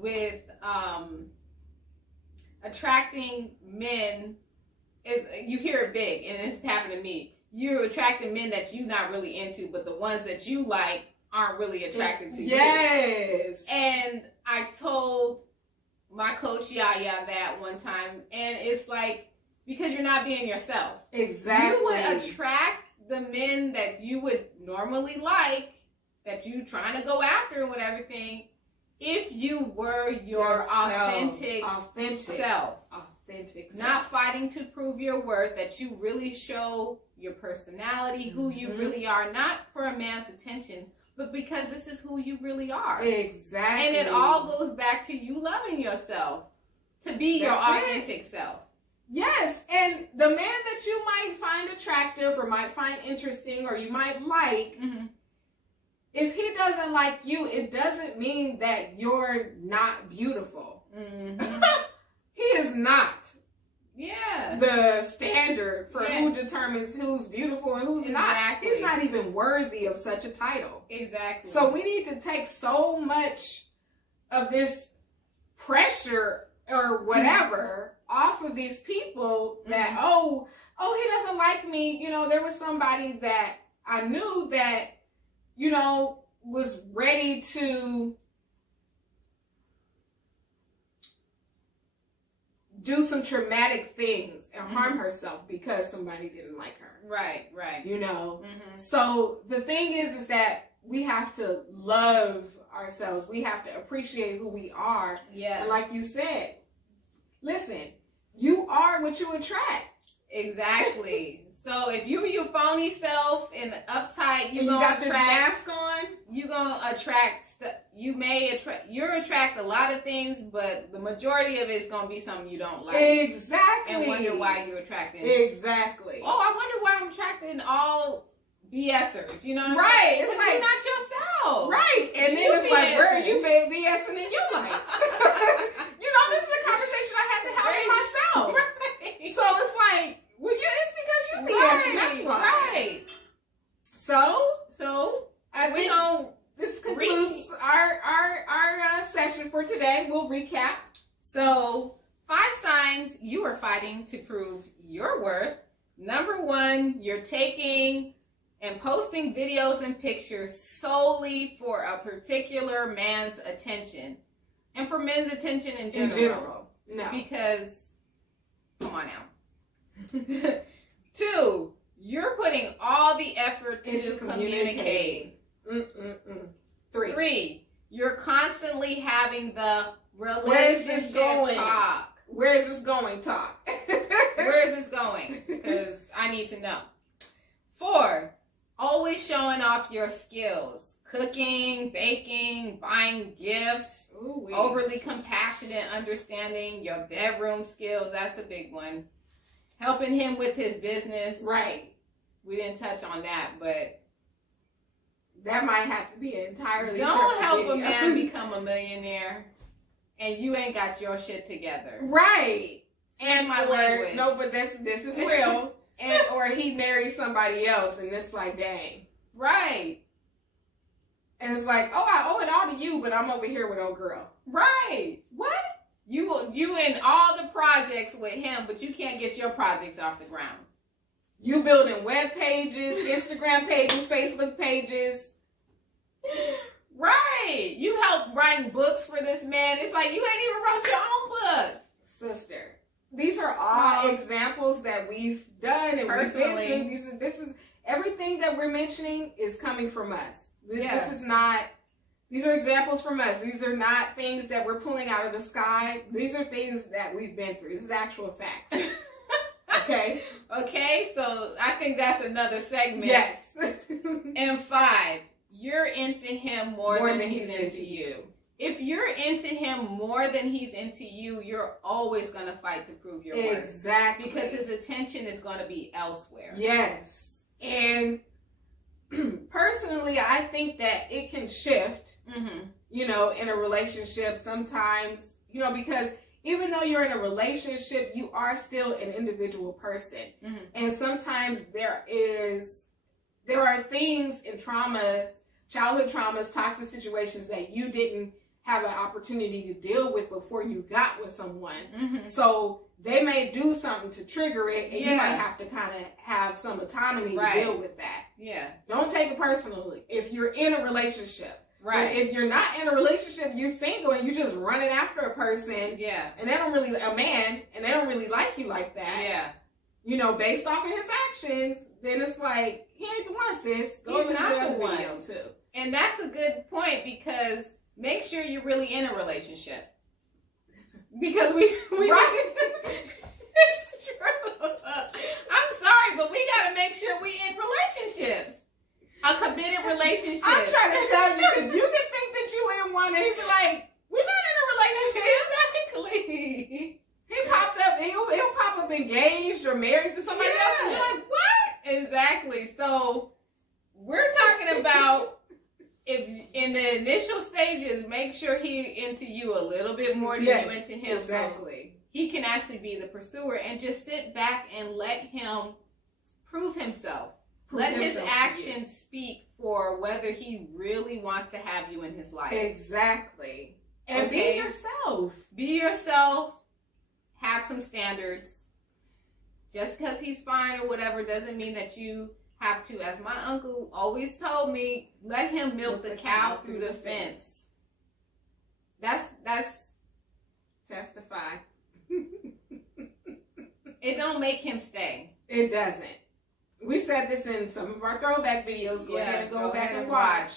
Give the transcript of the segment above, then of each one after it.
with attracting men is, you hear it big, and it's happened to me. You're attracting men that you're not really into, but the ones that you like aren't really attracted to you. Yes. And I told my coach Yaya that one time, and it's like, because you're not being yourself. Exactly. You would attract the men that you would normally like, that you trying to go after with everything, if you were your authentic self. Authentic self. Not fighting to prove your worth, that you really show your personality, who you really are, not for a man's attention, but because this is who you really are. Exactly. And it all goes back to you loving yourself, to be your authentic self. Yes, and the man that you might find attractive or might find interesting or you might like, if he doesn't like you, it doesn't mean that you're not beautiful. He is not the standard for who determines who's beautiful and who's not. He's not even worthy of such a title. Exactly. So we need to take so much of this pressure or whatever off of these people that, oh, he doesn't like me. You know, there was somebody that I knew that, you know, was ready to do some traumatic things and harm herself because somebody didn't like her. Right. You know? So the thing is that we have to love ourselves. We have to appreciate who we are. Yeah. And like you said, listen, you are what you attract. Exactly. So if you're your phony self and uptight, you're gonna attract. This mask on. You're gonna attract. You're attract a lot of things, but the majority of it is gonna be something you don't like. Exactly. And wonder why you're attracting. Exactly. Oh, I wonder why I'm attracting all BSers. You know what I'm right. saying? It's like you're not yourself. Right. And then it's like, where are you BSing in your life? You know, this is a conversation I had to have with myself. Right. So it's like, well, it's because you BSing. That's why. Right. So I we think don't. This concludes our session for today. We'll recap. So, 5 signs you are fighting to prove your worth. Number 1, you're taking and posting videos and pictures solely for a particular man's attention. And for men's attention in general. No. Because, come on now. 2, you're putting all the effort to communicate. 3, you're constantly having the relationship talk. Where is this going talk? Where is this going? Because I need to know. 4, always showing off your skills. Cooking, baking, buying gifts. Ooh-wee. Overly compassionate, understanding your bedroom skills. That's a big one. Helping him with his business. Right. We didn't touch on that, but that might have to be entirely don't help video. a man become a millionaire and you ain't got your shit together. Right. And my language. No, but this is real. And or he marries somebody else and it's like, dang. Right. And it's like, oh, I owe it all to you, but I'm over here with old girl. Right. What? You in all the projects with him, but you can't get your projects off the ground. You building web pages, Instagram pages, Facebook pages. Right. You help writing books for this man. It's like you ain't even wrote your own book. Sister, these are all examples that we've done and personally. We've been through. This is everything that we're mentioning is coming from us. Yeah. This is not, these are examples from us. These are not things that we're pulling out of the sky. These are things that we've been through. This is actual facts. Okay? Okay, so I think that's another segment. Yes. And 5, you're into him more than he's into you. If you're into him more than he's into you, you're always going to fight to prove your worth. Exactly. Because his attention is going to be elsewhere. Yes. And personally, I think that it can shift, you know, in a relationship sometimes, you know, because even though you're in a relationship, you are still an individual person. And sometimes there are things in traumas, childhood traumas, toxic situations that you didn't have an opportunity to deal with before you got with someone. Mm-hmm. So they may do something to trigger it, and Yeah. you might have to kind of have some autonomy Right. to deal with that. Yeah. Don't take it personally if you're in a relationship. Right. But if you're not in a relationship, you're single and you just running after a person, Yeah. and they don't really, a man, and they don't really like you like that, Yeah. you know, based off of his actions, then it's like, he ain't the one, sis. Go He's listen to not the the other one. video, too. And that's a good point, because make sure you're really in a relationship. Because we Right. It's true. I'm sorry, but we gotta make sure we in relationships. A committed relationship. I'm trying to tell you, because you can think that you in one, and he be like, we're not in a relationship. Exactly. He popped up, he'll pop up engaged or married to somebody else, and you're like, what? Exactly. So we're talking about, if in the initial stages, make sure he into you a little bit more than Yes, you into him. exactly. So he can actually be the pursuer, and just sit back and let him prove himself. Let his himself to you. actions speak for whether he really wants to have you in his life. Exactly. And Okay. be yourself. Be yourself. Have some standards. Just because he's fine or whatever doesn't mean that you have to. As my uncle always told me, let him milk the cow through the fence. That's Testify. it. Don't make him stay. It doesn't. We said this in some of our throwback videos. Go ahead and go back and watch.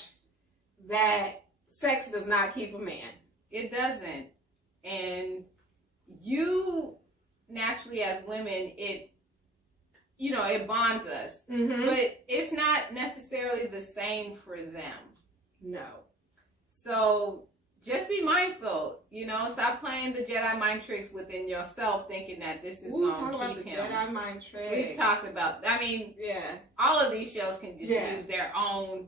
That sex does not keep a man. It doesn't. And you naturally, as women, it bonds us. Mm-hmm. But it's not necessarily the same for them. No. So just be mindful, stop playing the Jedi mind tricks within yourself, thinking that this is Talk going about to the keep him. Jedi mind trick. We've talked about, Yeah. all of these shows can just Yeah. use their own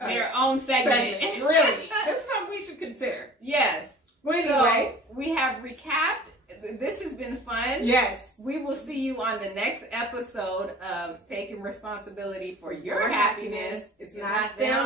segment. Really. This is something we should consider. Yes. Well, anyway. So we have recapped. This has been fun. Yes. We will see you on the next episode of Taking Responsibility for Your Happiness. It's not them